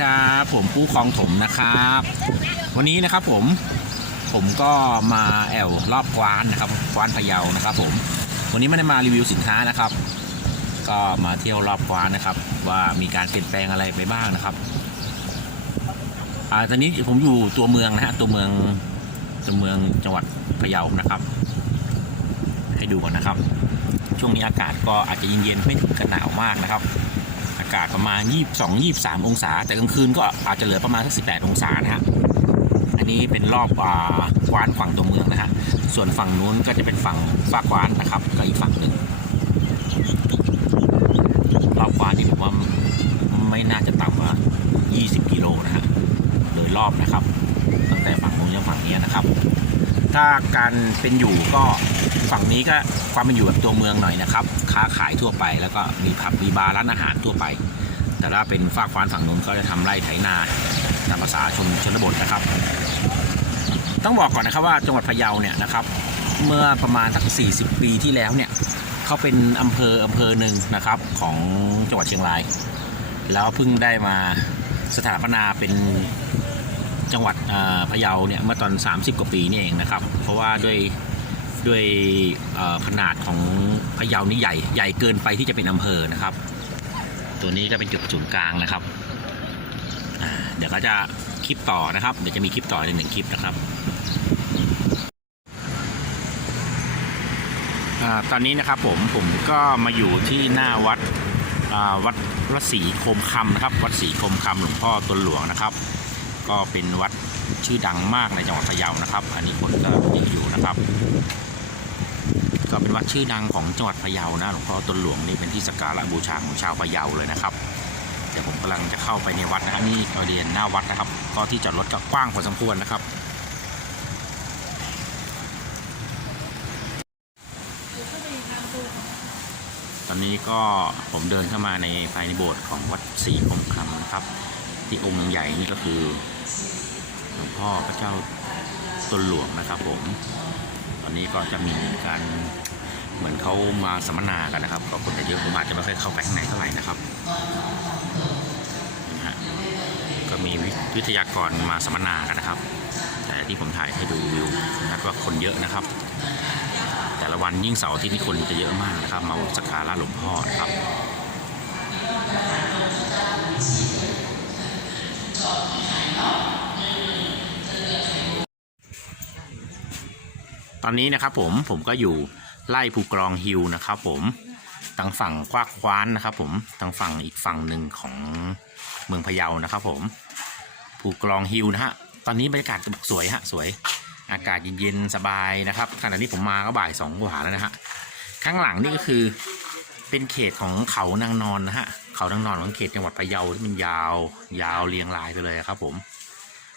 ครับ ผมผู้คลองถมนะครับ วันนี้นะครับผมผมก็มาแอวรอบกวานนะครับกวานพะเยานะครับ ผม วันนี้ไม่ได้มารีวิวสินค้านะครับ ก็มาเที่ยวรอบกวานนะครับ ว่ามีการเปลี่ยนแปลงอะไรไปบ้างนะครับอ่าตอนนี้ผมอยู่ตัวเมืองนะฮะตัวเมืองตัวเมืองจังหวัดพะเยานะครับ ให้ดูก่อนนะครับ ช่วงนี้อากาศก็อาจจะเย็นๆไม่ถึงกับหนาวมากนะครับากาศประมาณ 22 23 องศา แต่กลางคืนก็อาจจะเหลือประมาณสัก 18 องศานะฮะอันนี้เป็นรอบกวานฝั่งตัวเมืองนะฮะส่วนฝั่งนู้นก็จะเป็นฝั่งฝากกวานนะครับ ก็อีกฝั่งหนึ่งรอบกวานนี่ผมว่าไม่น่าจะต่ำกว่า 20 กิโลนะฮะโดยรอบนะครับ ตั้งแต่ฝั่งนู้นจนฝั่งนี้นะครับ ถ้าการเป็นอยู่ก็ฝั่งนี้ก็ความเป็นอยู่แบบตัวเมืองหน่อยนะครับ ค้าขายทั่วไปแล้วก็มีผับมีบาร์ร้านอาหารทั่วไป แต่ถ้าเป็นฝากฟ้านฝั่งนู้นก็จะทำไร่ไถนาตามภาษาชนชนบทนะครับ ต้องบอกก่อนนะครับว่าจังหวัดพะเยาเนี่ยนะครับ เมื่อประมาณสัก 40 ปีที่แล้วเนี่ยเขาเป็นอำเภออำเภอหนึ่งนะครับของจังหวัดเชียงราย แล้วเพิ่งได้มาสถาปนาเป็น จังหวัดอ่อพะเยาเนี่ยเมื่อตอน 30 กว่าปีนี่เองนะครับ เพราะว่าด้วยด้วยขนาดของพะเยานี่ใหญ่ใหญ่เกินไปที่จะเป็นอำเภอนะครับ ตัวนี้ก็เป็นจุดศูนย์กลางนะครับ เดี๋ยวก็จะคลิปต่อนะครับ เดี๋ยวจะมีคลิปต่อในหนึ่งคลิปนะครับอาตอนนี้นะครับผมผมก็มาอยู่ที่หน้าวัดอ่าวัดวัดศรีโคมคำนะครับ วัดศรีโคมคำหลวงพ่อตนหลวงนะครับ ก็เป็นวัดชื่อดังมากในจังหวัดพะเยานะครับ อันนี้คนก็เยอะอยู่นะครับ ก็เป็นวัดชื่อดังของจังหวัดพะเยานะหลวงพ่อตนหลวงนี่เป็นที่สักการะบูชาของชาวพะเยาเลยนะครับเดี๋ยวผมกำลังจะเข้าไปในวัดนะครับนี่บริเวณหน้าวัดนะครับ ก็ที่จอดรถก็กว้างพอสมควรนะครับตอนนี้ก็ผมเดินเข้ามาในภายในโบสถ์ของวัดศรีคมคำนะครับ ที่องค์ใหญ่นี่ก็คือ หลวงพ่อพระเจ้าตนหลวงนะครับผม ตอนนี้ก็จะมีการเหมือนเขามาสัมมนากันนะครับก็คนจะเยอะผมอาจจะไม่ค่อยเข้าไปข้างในเท่าไหร่นะครับนะฮะก็มีวิทยากรมาสัมมนากันนะครับ แต่ที่ผมถ่ายให้ดูวิวนะก็คนเยอะนะครับ แต่ละวันยิ่งเสาร์อาที่นี่คนจะเยอะมากนะครับ มาสักการะหลวงพ่อนะครับ อนนี้นะครับผมผมก็อยู่ไล่ภูกรองฮิลนะครับผมทางฝั่งคว้าคว้านนะครับผมทางฝั่งอีกฝั่งหนึ่งของเมืองพะเยานะครับผมภูกรองฮิลนะฮะตอนนี้บรรยากาศสวยฮะสวย อากาศเย็นๆสบายนะครับขณะนี้ผมมาก็บ่ายสองกว่าแล้วนะฮะข้างหลังนี่ก็คือเป็นเขตของเขานางนอนนะฮะเขานางนอนของเขตจังหวัดพะเยาที่มันยาว ยาวเรียงรายไปเลยครับผม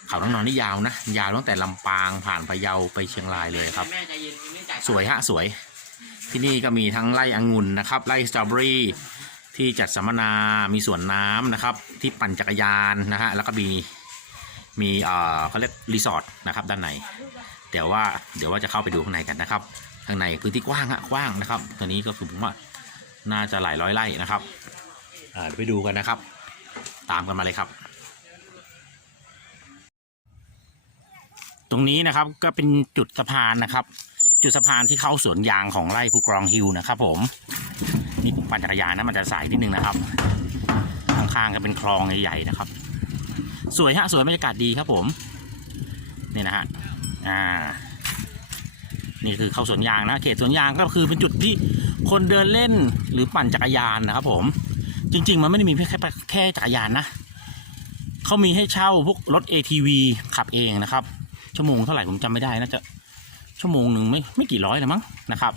เขานางนอนนี่ยาวนะ ยาวตั้งแต่ลำปางผ่านพะเยาไปเชียงรายเลยครับ แม่ใจเย็นไม่จ่ายสวยฮะสวย ที่นี่ก็มีทั้งไร่องุ่นนะครับไร่สตรอเบอรี่ที่จัดสัมมนามีสวนน้ำนะครับ ที่ปั่นจักรยานนะฮะแล้วก็มีมีเอ่อเขาเรียกรีสอร์ทนะครับด้านใน เดี๋ยวว่าเดี๋ยวว่าจะเข้าไปดูข้างในกันนะครับ ข้างในพื้นที่กว้างฮะกว้างนะครับตัวนี้ก็คือผมว่าน่าจะหลายร้อยไร่นะครับอ่าเดี๋ยวไปดูกันนะครับ ตามกันมาเลยครับ ตรงนี้นะครับก็เป็นจุดสะพานนะครับ จุดสะพานที่เข้าสวนยางของไร่ภูกรองฮิลนะครับ ผมนี่ผมปั่นจักรยานนะมันจะสายนิดนึงนะครับข้างๆก็เป็นคลองใหญ่ๆนะครับ สวยฮะสวยบรรยากาศดีครับผมนี่นะฮะอ่านี่คือเข้าสวนยางนะเขตสวนยางก็คือเป็นจุดที่คนเดินเล่นหรือปั่นจักรยานนะครับ ผม จริง ๆ มันไม่ได้มีแค่แค่จักรยานนะเขามีให้เช่าพวกรถ ATV ขับเองนะครับ ชั่วโมงเท่าไหร่ผมจำไม่ได้น่าจะชั่วโมงหนึ่งไม่ไม่กี่ร้อยนะมั้งนะครับ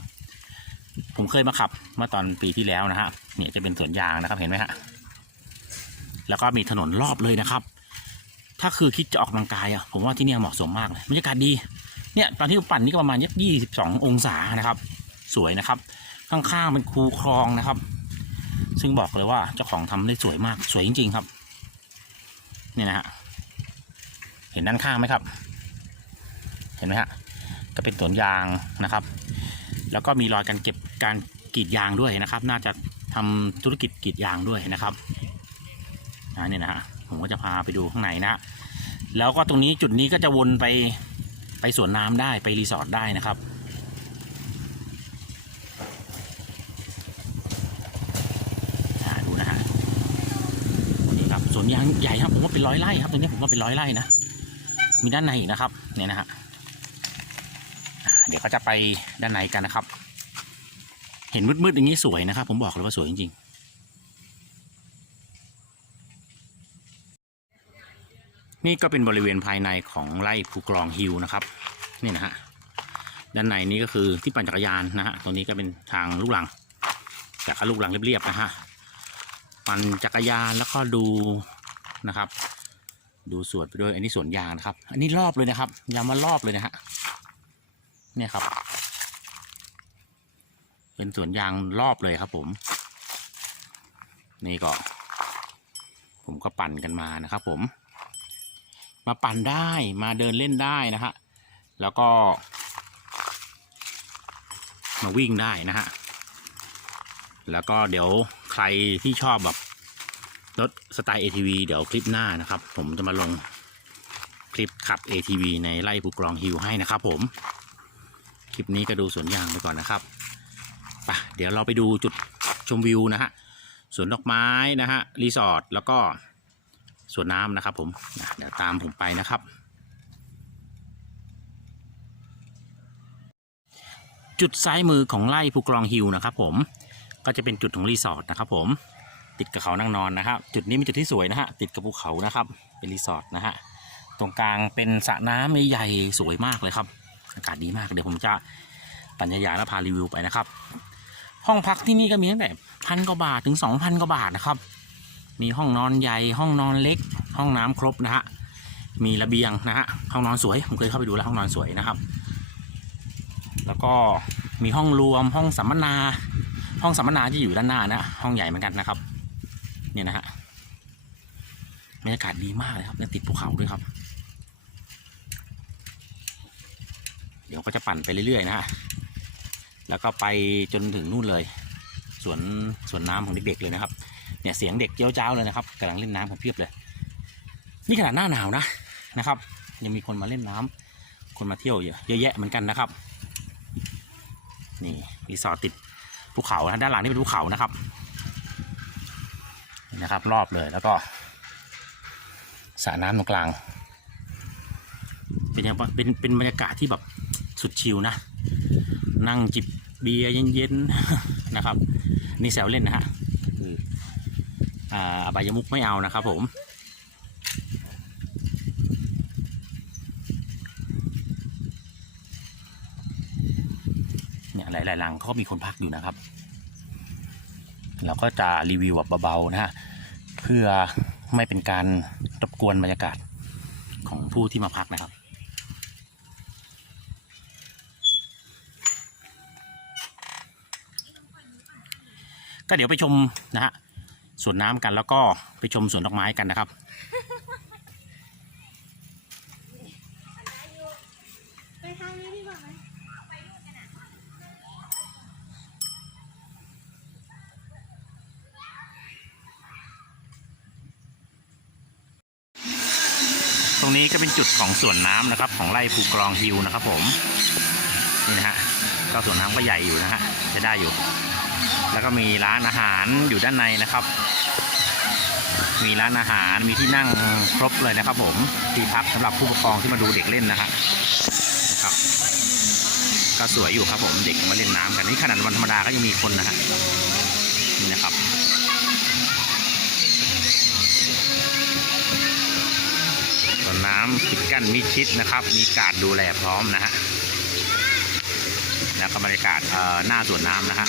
ผมเคยมาขับเมื่อตอนปีที่แล้วนะฮะเนี่ยจะเป็นสวนยางนะครับเห็นไหมฮะแล้วก็มีถนนรอบเลยนะครับ ถ้าคือคิดจะออกกำลังกายอะผมว่าที่นี่เหมาะสมมากเลยบรรยากาศดีเนี่ยตอนที่ปั่นนี่ก็ประมาณยี่สิบสององศานะครับ สวยนะครับ ข้างๆเป็นคูคลองนะครับ ซึ่งบอกเลยว่าเจ้าของทำได้สวยมากสวยจริง ๆ ครับ นี่นะฮะเห็นด้านข้างไหมครับ ห็นไหมฮะก็เป็นสวนยางนะครับ แล้วก็มีรอยการเก็บการกรีดยางด้วยนะครับ น่าจะทำธุรกิจกรีดยางด้วยนะครับนี่นะฮะผมก็จะพาไปดูข้างในนะแล้วก็ตรงนี้จุดนี้ก็จะวนไปไปสวนน้ำได้ไปรีสอร์ทได้นะครับดูนะฮะนี่ครับสวนยางใหญ่ครับผมว่าเป็นร้อยไร่ครับตรงนี้ผมว่าเป็นร้อยไร่นะมีด้านในอีกนะครับเนี่ยนะฮะ ยวเขาจะไปด้านในกันนะครับ เห็นมืดๆอย่างนี้สวยนะครับ ผมบอกเลยว่าสวยจริงๆนี่ก็เป็นบริเวณภายในของไร่ภูกรองฮิลนะครับนี่นะฮะด้านในนี้ก็คือที่ปั่นจักรยานนะฮะตรงนี้ก็เป็นทางลูกหลังจากลูกหลังเรียบๆนะฮะปั่นจักรยานแล้วก็ดูนะครับ ดูสวนไปด้วยอันนี้สวนยางนะครับ อันนี้รอบเลยนะครับยามมารอบเลยนะฮะ เนี่ยครับ เป็นสวนยางรอบเลยครับผม นี่ก็ ผมก็ปั่นกันมานะครับผม มาปั่นได้มาเดินเล่นได้นะฮะแล้วก็ มาวิ่งได้นะฮะแล้วก็เดี๋ยวใครที่ชอบแบบรถสไตล์ ATV เดี๋ยวคลิปหน้านะครับ ผมจะมาลงคลิปขับ ATV ในไร่ภูกรองฮิลให้นะครับผม คลิปนี้ก็ดูสวนยางไปก่อนนะครับปะเดี๋ยวเราไปดูจุดชมวิวนะฮะสวนดอกไม้นะฮะรีสอร์ทแล้วก็สวนน้ำนะครับผมเดี๋ยวตามผมไปนะครับ จุดซ้ายมือของไร่ภูกรองฮิลนะครับผมก็จะเป็นจุดของรีสอร์ทนะครับผมติดกับเขานั่งนอนนะครับ จุดนี้เป็นจุดที่สวยนะฮะติดกับภูเขานะครับเป็นรีสอร์ทนะฮะตรงกลางเป็นสระน้ำใหญ่สวยมากเลยครับ อากาศดีมากเดี๋ยวผมจะปัญญายาและพารีวิวไปนะครับ ห้องพักที่นี่ก็มีตั้งแต่พันกว่าบาทถึงสองพันกว่าบาทนะครับ มีห้องนอนใหญ่ห้องนอนเล็ก ห้องน้ำครบนะฮะมีระเบียงนะฮะห้องนอนสวยผมเคยเข้าไปดูแล้วห้องนอนสวยนะครับ แล้วก็มีห้องรวมห้องสัมมนา ห้องสัมมนาที่อยู่ด้านหน้านะ ห้องใหญ่เหมือนกันนะครับ เนี่ยนะฮะบรรยากาศดีมากเลยครับและติดภูเขาด้วยครับ เดี๋ยวก็จะปั่นไปเรื่อยๆนะฮะแล้วก็ไปจนถึงนู่นเลยสวนสวนน้ำของเด็กๆเลยนะครับ เนี่ยเสียงเด็กเจ้าเจ้าเลยนะครับกำลังเล่นน้ำกันเพียบเลย นี่ขนาดหน้าหนาวนะนะครับ ยังมีคนมาเล่นน้ำคนมาเที่ยวเยอะเยอะแยะเหมือนกันนะครับ นี่รีสอร์ทติดภูเขานะด้านหลังนี่เป็นภูเขานะครับนะครับ รอบเลยแล้วก็สระน้ำตรงกลาง เป็นยังเป็นเป็นบรรยากาศที่แบบ สุดชิลนะ นั่งจิบเบียร์เย็นๆนะครับ นี่แซวเล่นนะฮะคืออ่าอบายมุกไม่เอานะครับผมเนี่ยหลายๆหลังเขาก็มีคนพักอยู่นะครับ เราก็จะรีวิวแบบเบาๆนะฮะ เพื่อไม่เป็นการรบกวนบรรยากาศของผู้ที่มาพักนะครับ ก็เดี๋ยวไปชมนะฮะสวนน้ำกันแล้วก็ไปชมสวนดอกไม้กันนะครับไปทางนี้ดีกว่าไหมตรงนี้ก็เป็นจุดของสวนน้ำนะครับ ของไร่ภูกรองฮิลนะครับผมนี่นะฮะ ก็สวนน้ำก็ใหญ่อยู่นะฮะจะได้อยู่ แล้วก็มีร้านอาหารอยู่ด้านในนะครับ มีร้านอาหารมีที่นั่งครบเลยนะครับ ผมที่พักสำหรับผู้ปกครองที่มาดูเด็กเล่นนะฮะนะครับก็สวยอยู่ครับผมเด็กมาเล่นน้ำกันนี่ขนาดวันธรรมดาก็ยังมีคนนะฮะนี่นะครับสวนน้ำปิดกั้นมิชิดนะครับ มีการดดูแลพร้อมนะฮะ แล้วก็บรรยากาศหน้าสวนน้ำนะฮะ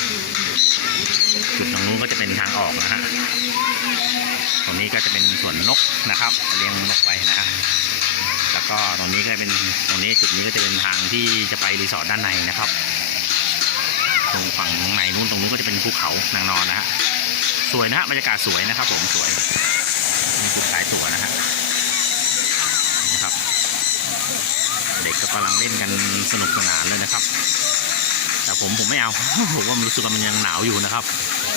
จุดตรงนู้นก็จะเป็นทางออกนะฮะตรงนี้ก็จะเป็นสวนนกนะครับเลี้ยงนกไว้นะฮะแล้วก็ตรงนี้ก็เป็นตรงนี้จุดนี้ก็จะเป็นทางที่จะไปรีสอร์ทด้านในนะครับ ตรงฝั่งในนู้นตรงนู้นก็จะเป็นภูเขานางนอนนะฮะสวยนะฮะบรรยากาศสวยนะครับ ผมสวยมีจุดขายตั๋วนะฮะนะครับ เด็กก็กำลังเล่นกันสนุกสนานเลยนะครับ ผมผมไม่เอา ผมว่ามันรู้สึกว่ามันยังหนาวอยู่นะครับ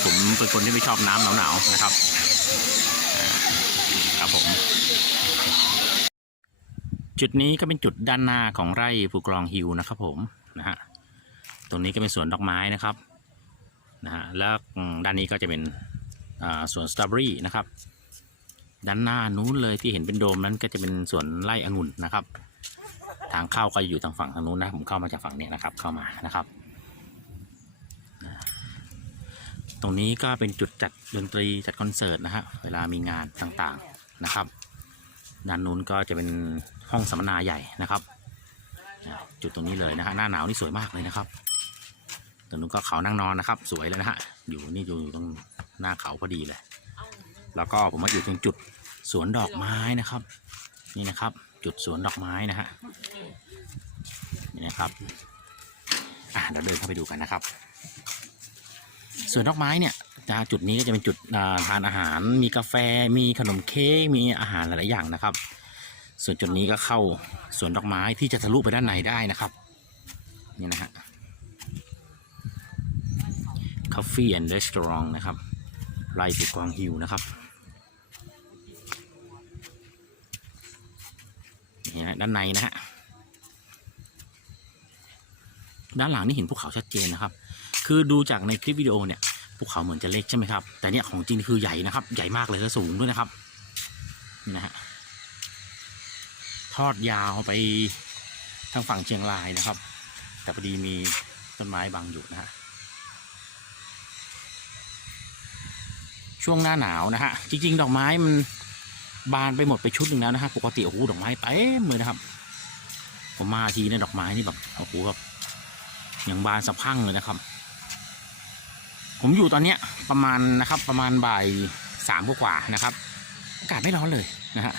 ผมเป็นคนที่ไม่ชอบน้ำหนาวๆนะครับครับครับผม จุดนี้ก็เป็นจุดด้านหน้าของไร่ภูกรองฮิวนะครับ ผมนะฮะตรงนี้ก็เป็นสวนดอกไม้นะครับนะฮะแล้วด้านนี้ก็จะเป็นสวนสตรอเบอรี่นะครับ ด้านหน้านู้นเลยที่เห็นเป็นโดมนั้นก็จะเป็นสวนไร่องุ่นนะครับ ทางเข้าก็อยู่ทางฝั่งทางนู้นนะผมเข้ามาจากฝั่งนี้นะครับเข้ามานะครับ ตรงนี้ก็เป็นจุดจัดดนตรีจัดคอนเสิร์ตนะฮะเวลามีงานต่างๆนะครับ ด้านนู้นก็จะเป็นห้องสัมมนาใหญ่นะครับ จุดตรงนี้เลยนะฮะหน้าหนาวนี่สวยมากเลยนะครับตรงนู้นก็เขานั่งนอนนะครับ สวยเลยนะฮะอยู่นี่อยู่ตรงหน้าเขาพอดีเลย แล้วก็ผมมาอยู่ตรงจุดสวนดอกไม้นะครับ นี่นะครับ จุดสวนดอกไม้นะฮะนี่นะครับอะเดี๋ยวเดินเข้าไปดูกันนะครับ สวนดอกไม้เนี่ยนะจุดนี้ก็จะเป็นจุดทานอาหาร มีกาแฟ มีขนมเค้ก มีอาหารหลาย ๆ อย่างนะครับ ส่วนจุดนี้ก็เข้าสวนดอกไม้ที่จะทะลุไปด้านในได้นะครับ นี่นะฮะ Coffee and Restaurant นะครับไร่สุกองฮิวนะครับ นี่ฮะด้านในนะฮะ ด้านหลังนี่เห็นภูเขาชัดเจนนะครับ คือดูจากในคลิปวิดีโอเนี่ยภูเขาเหมือนจะเล็กใช่ไหมครับ แต่เนี่ยของจริงคือใหญ่นะครับ ใหญ่มากเลยและสูงด้วยนะครับนะฮะทอดยาวไปทางฝั่งเชียงรายนะครับ แต่พอดีมีต้นไม้บังอยู่นะฮะช่วงหน้าหนาวนะฮะจริง ๆ ดอกไม้มันบานไปหมดไปชุดหนึ่งแล้วนะฮะปกติโอ้โหดอกไม้เต็มเลยนะครับ ผมมาทีเนี่ยดอกไม้นี่แบบโอ้โหแบบอย่างบานสะพังเลยนะครับ ผมอยู่ตอนเนี้ยประมาณนะครับประมาณบ่ายสามกว่านะครับ อากาศไม่ร้อนเลยนะฮะ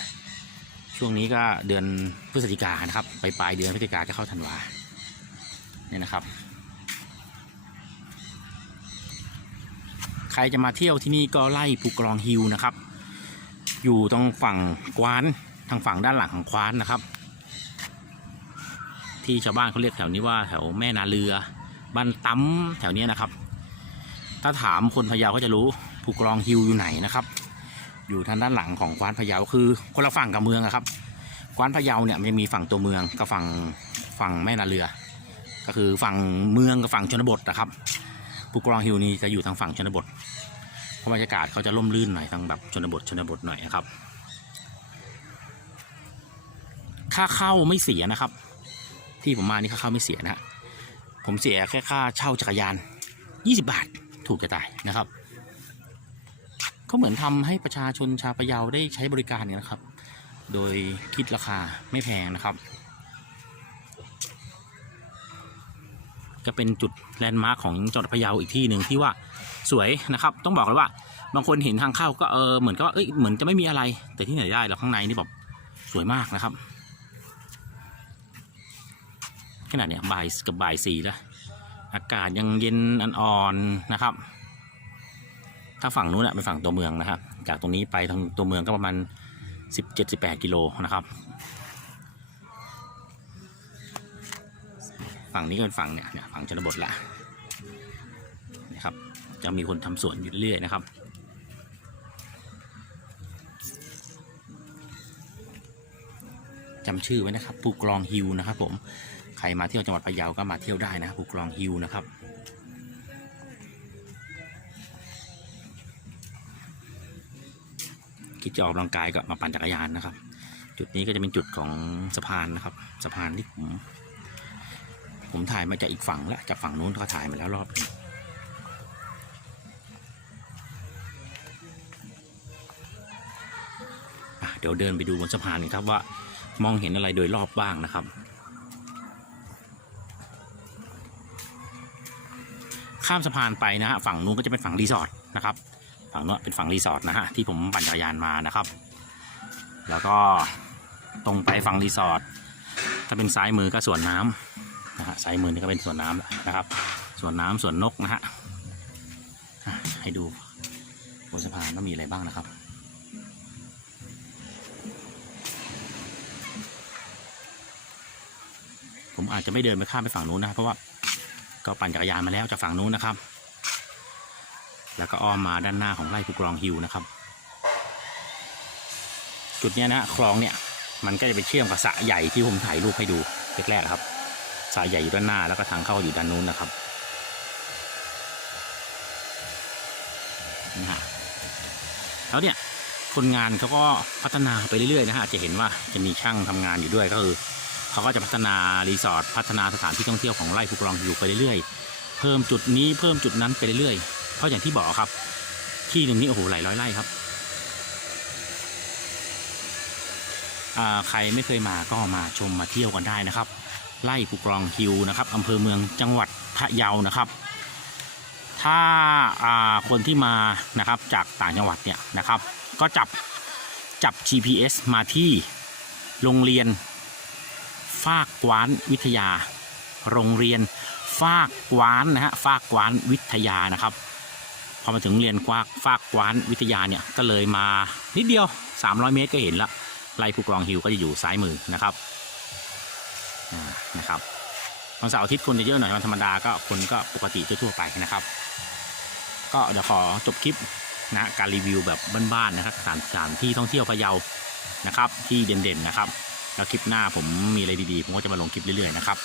ช่วงนี้ก็เดือนพฤศจิกานะครับไปปลายเดือนพฤศจิกาจะเข้าธันวาเนี่ยนะครับ ใครจะมาเที่ยวที่นี่ก็ไล่ภูกรองฮิลนะครับ อยู่ตรงฝั่งกวานทางฝั่งด้านหลังของควานนะครับ ที่ชาวบ้านเขาเรียกแถวนี้ว่าแถวแม่นาเรือบ้านตั้มแถวเนี้ยนะครับ ถ้าถามคนพะเยาก็จะรู้ภูกรองฮิวอยู่ไหนนะครับ อยู่ทางด้านหลังของกวานพะเยาคือคนละฝั่งกับเมืองอะครับกวานพะเยาเนี่ยมันมีฝั่งตัวเมืองกับฝั่งฝั่งแม่นาเรือ ก็คือฝั่งเมืองกับฝั่งชนบทนะครับภูกรองฮิวนี่จะอยู่ทางฝั่งชนบทเพราะบรรยากาศเขาจะร่มรื่นหน่อยทางแบบชนบทชนบทหน่อยนะครับ ค่าเข้าไม่เสียนะครับ ที่ผมมานี่ค่าเข้าไม่เสียนะฮะผมเสียแค่ค่าเช่าจักรยาน 20 บาท ถูกจะตายนะครับเขาเหมือนทำให้ประชาชนชาวพะเยาได้ใช้บริการเนี่ยนะครับ โดยคิดราคาไม่แพงนะครับก็เป็นจุดแลนด์มาร์คของจังหวัดพะเยาอีกที่หนึ่งที่ว่าสวยนะครับ ต้องบอกเลยว่า บางคนเห็นทางเข้าก็เออเหมือนก็ว่าเอ้ยเหมือนจะไม่มีอะไร แต่ที่ไหนได้เราข้างในนี่แบบสวยมากนะครับขนาดเนี้ยบ่ายกับบ่ายสี่แล้ว อากาศยังเย็นอ่อนๆนะครับ ถ้าฝั่งนู้นอะเป็นฝั่งตัวเมืองนะครับ จากตรงนี้ไปทางตัวเมืองก็ประมาณสิบเจ็ดสิบแปดกิโลนะครับ ฝั่งนี้ก็เป็นฝั่งเนี่ยเนี่ยฝั่งชนบทละนะครับ จะมีคนทำสวนอยู่เรื่อยๆนะครับจำชื่อไว้นะครับภูกรองฮิวนะครับผม ใครมาเที่ยวจังหวัดพะเยาก็มาเที่ยวได้นะภูกรองฮิวนะครับคิดจะออกกำลังกายก็มาปั่นจักรยานนะครับ จุดนี้ก็จะเป็นจุดของสะพานนะครับ สะพานที่ผมผมถ่ายมาจากอีกฝั่งแล้วจากฝั่งนู้นเขาถ่ายมาแล้วรอบนึงเดี๋ยวเดินไปดูบนสะพานกันครับว่ามองเห็นอะไรโดยรอบบ้างนะครับ ข้ามสะพานไปนะฮะฝั่งนู้นก็จะเป็นฝั่งรีสอร์ทนะครับฝั่งนู้นเป็นฝั่งรีสอร์ทนะฮะที่ผมปั่นจักรยานมานะครับ แล้วก็ตรงไปฝั่งรีสอร์ทถ้าเป็นซ้ายมือก็สวนน้ำนะฮะซ้ายมือนี่ก็เป็นสวนน้ำแล้วนะครับสวนน้ำสวนนกนะฮะอะให้ดูบนสะพานว่ามีอะไรบ้างนะครับผมอาจจะไม่เดินไปข้ามไปฝั่งนู้นนะเพราะว่า ก็ปั่นจักรยานมาแล้วจากฝั่งนู้นนะครับ แล้วก็อ้อมมาด้านหน้าของไร่ภูกรองฮิวนะครับ จุดนี้นะคลองเนี่ยมันก็จะไปเชื่อมกับสระใหญ่ที่ผมถ่ายรูปให้ดูแรกๆครับสระใหญ่อยู่ด้านหน้าแล้วก็ทางเข้าอยู่ด้านนู้นนะครับนะฮะแล้วเนี่ยคนงานเขาก็พัฒนาไปเรื่อยๆนะฮะจะเห็นว่าจะมีช่างทำงานอยู่ด้วยก็คือ เขาก็จะพัฒนารีสอร์ทพัฒนาสถานที่ท่องเที่ยวของไร่ภูกรองอยู่ไปเรื่อยๆ เพิ่มจุดนี้เพิ่มจุดนั้นไปเรื่อยๆ เพราะอย่างที่บอกครับ ที่ตรงนี้โอ้โหหลายร้อยไร่ครับใครไม่เคยมาก็มาชมมาเที่ยวกันได้นะครับ ไร่ภูกรองฮิวนะครับอำเภอเมืองจังหวัดพะเยานะครับ ถ้าาคนที่มานะครับจากต่างจังหวัดเนี่ยนะครับ ก็จับจับ GPS มาที่โรงเรียน ฟากกวานวิทยา โรงเรียนฟากกวานนะฮะฟากกวานวิทยานะครับ พอมาถึงเรียนกวางฟากกวานวิทยาเนี่ยก็เลยมานิดเดียว 300 เมตรก็เห็นละไร่ภูกรองฮิวก็จะอยู่ซ้ายมือนะครับนะครับวันเสาร์อาทิตย์คนจะเยอะหน่อยวันธรรมดาก็คนก็ปกติทั่วๆไปนะครับ ก็เดี๋ยวขอจบคลิปนะการรีวิวแบบบ้านๆนะครับสถานที่ท่องเที่ยวพะเยานะครับ ที่เด่นๆนะครับ แล้วคลิปหน้าผมมีอะไรดีๆ ผมก็จะมาลงคลิปเรื่อยๆนะครับ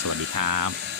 สวัสดีครับ